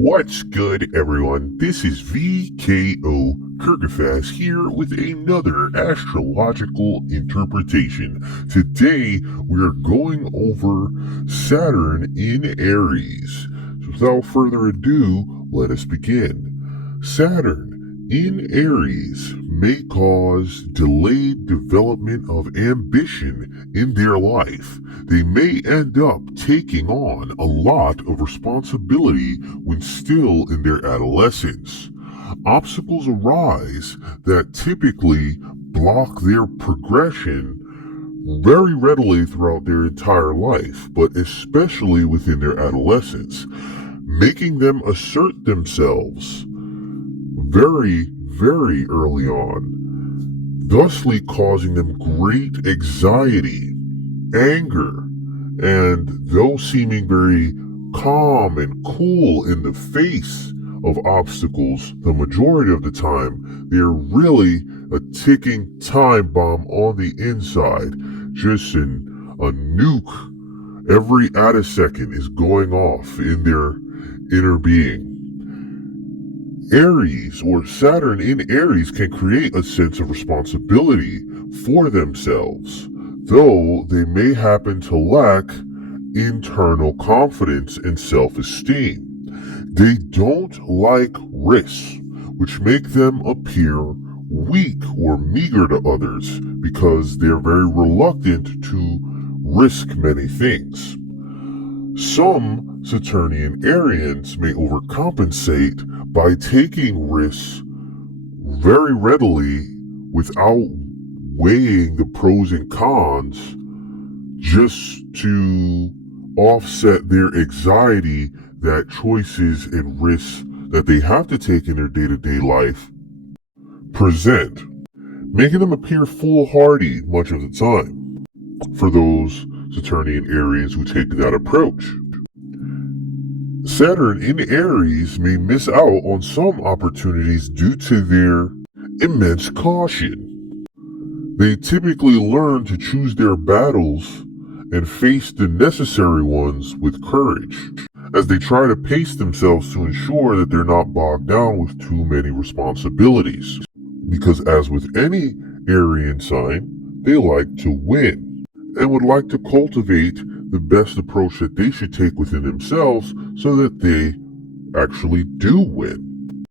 What's good, everyone? This is V.K.O Kurgaphas here with another astrological interpretation. Today, we're going over Saturn in Aries. So without further ado, let us begin. Saturn in Aries may cause delayed development of ambition in their life. They may end up taking on a lot of responsibility when still in their adolescence. Obstacles arise that typically block their progression very readily throughout their entire life, but especially within their adolescence, making them assert themselves very, very early on, thusly causing them great anxiety, anger, and though seeming very calm and cool in the face of obstacles, the majority of the time, they're really a ticking time bomb on the inside, just a nuke. Every attosecond is going off in their inner being. Aries, or Saturn in Aries, can create a sense of responsibility for themselves, though they may happen to lack internal confidence and self-esteem. They don't like risks, which make them appear weak or meager to others because they're very reluctant to risk many things. Some Saturnian Arians may overcompensate by taking risks very readily without weighing the pros and cons, just to offset their anxiety that choices and risks that they have to take in their day-to-day life present, making them appear foolhardy much of the time for those Saturnian Arians who take that approach. Saturn in Aries may miss out on some opportunities due to their immense caution. They typically learn to choose their battles and face the necessary ones with courage, as they try to pace themselves to ensure that they're not bogged down with too many responsibilities. Because as with any Arian sign, they like to win and would like to cultivate the best approach that they should take within themselves so that they actually do win.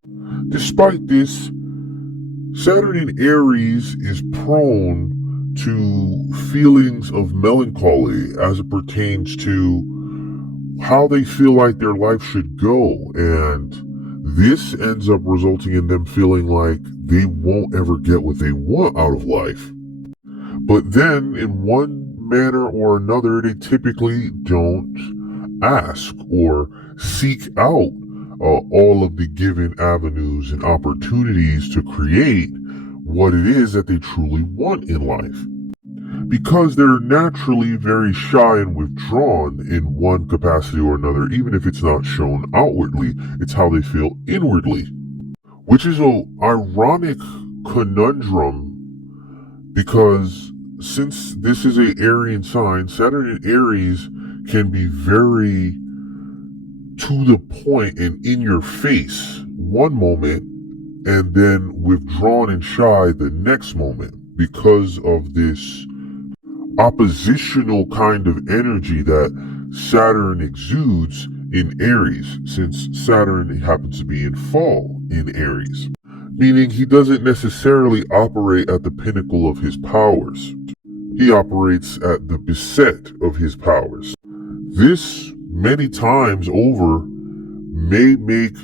Despite this, Saturn in Aries is prone to feelings of melancholy as it pertains to how they feel like their life should go, and this ends up resulting in them feeling like they won't ever get what they want out of life. But then, in one manner or another, they typically don't ask or seek out all of the given avenues and opportunities to create what it is that they truly want in life. Because they're naturally very shy and withdrawn in one capacity or another, even if it's not shown outwardly, it's how they feel inwardly. Which is an ironic conundrum, because since this is an Arian sign, Saturn in Aries can be very to the point and in your face one moment, and then withdrawn and shy the next moment, because of this oppositional kind of energy that Saturn exudes in Aries, since Saturn happens to be in fall in Aries, meaning he doesn't necessarily operate at the pinnacle of his powers. He operates at the beset of his powers. This, many times over, may make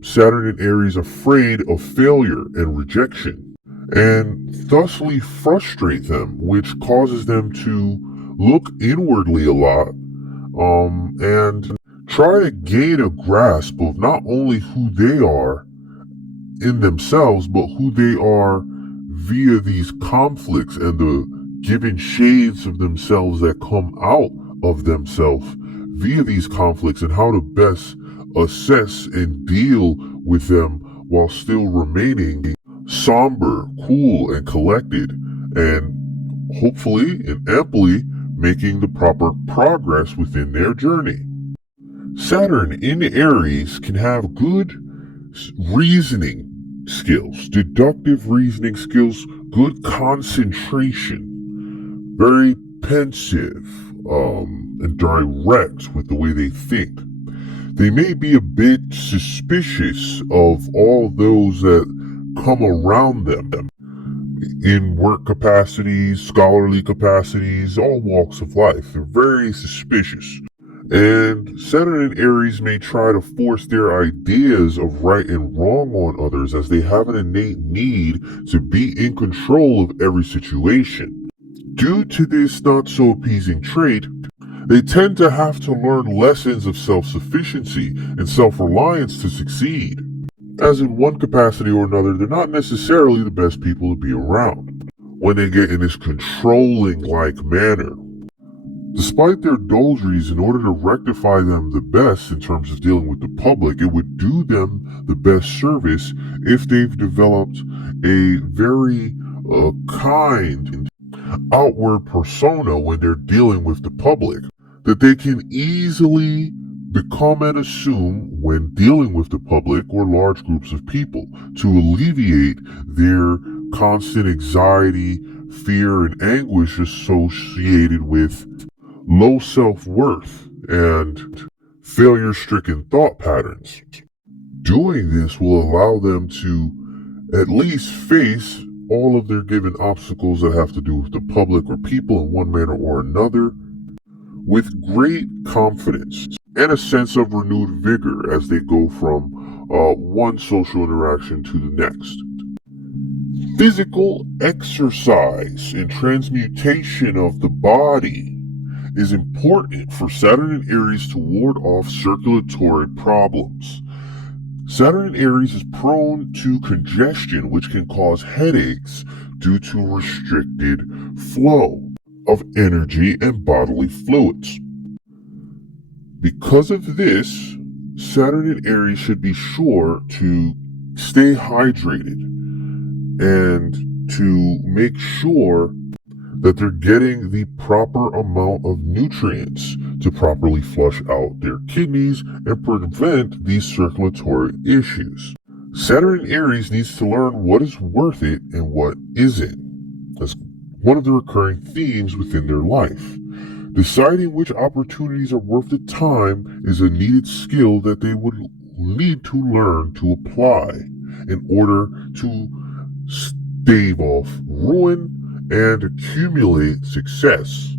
Saturn in Aries afraid of failure and rejection, and thusly frustrate them, which causes them to look inwardly a lot, and try to gain a grasp of not only who they are in themselves, but who they are via these conflicts and the given shades of themselves that come out of themselves via these conflicts, and how to best assess and deal with them while still remaining somber, cool, and collected, and hopefully and amply making the proper progress within their journey. Saturn in Aries can have good reasoning skills, deductive reasoning skills, good concentration, very pensive, and direct with the way they think. They may be a bit suspicious of all those that come around them in work capacities, scholarly capacities, all walks of life. They're very suspicious. And Saturn and Aries may try to force their ideas of right and wrong on others, as they have an innate need to be in control of every situation. Due to this not so appeasing trait, they tend to have to learn lessons of self-sufficiency and self-reliance to succeed. As in one capacity or another, they're not necessarily the best people to be around when they get in this controlling-like manner. Despite their dolgeries, in order to rectify them the best in terms of dealing with the public, it would do them the best service if they've developed a very kind outward persona when they're dealing with the public that they can easily become and assume when dealing with the public or large groups of people to alleviate their constant anxiety, fear, and anguish associated with low self-worth and failure-stricken thought patterns. Doing this will allow them to at least face all of their given obstacles that have to do with the public or people in one manner or another with great confidence and a sense of renewed vigor as they go from one social interaction to the next. Physical exercise and transmutation of the body is important for Saturn and Aries to ward off circulatory problems. Saturn in Aries is prone to congestion, which can cause headaches due to restricted flow of energy and bodily fluids. Because of this, Saturn in Aries should be sure to stay hydrated and to make sure that they're getting the proper amount of nutrients to properly flush out their kidneys and prevent these circulatory issues. Saturn in Aries needs to learn what is worth it and what isn't. That's one of the recurring themes within their life. Deciding which opportunities are worth the time is a needed skill that they would need to learn to apply in order to stave off ruin and accumulate success.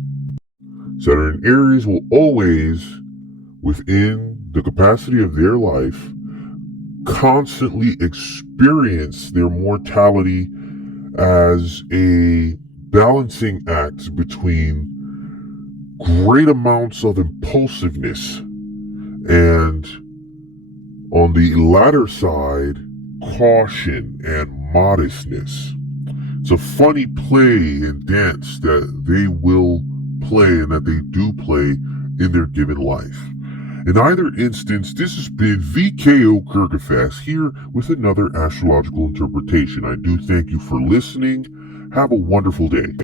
Saturn in Aries will always, within the capacity of their life, constantly experience their mortality as a balancing act between great amounts of impulsiveness and, on the latter side, caution and modestness. It's a funny play and dance that they will play and that they do play in their given life. In either instance, this has been V.K.O Kurgaphas here with another astrological interpretation. I do thank you for listening. Have a wonderful day.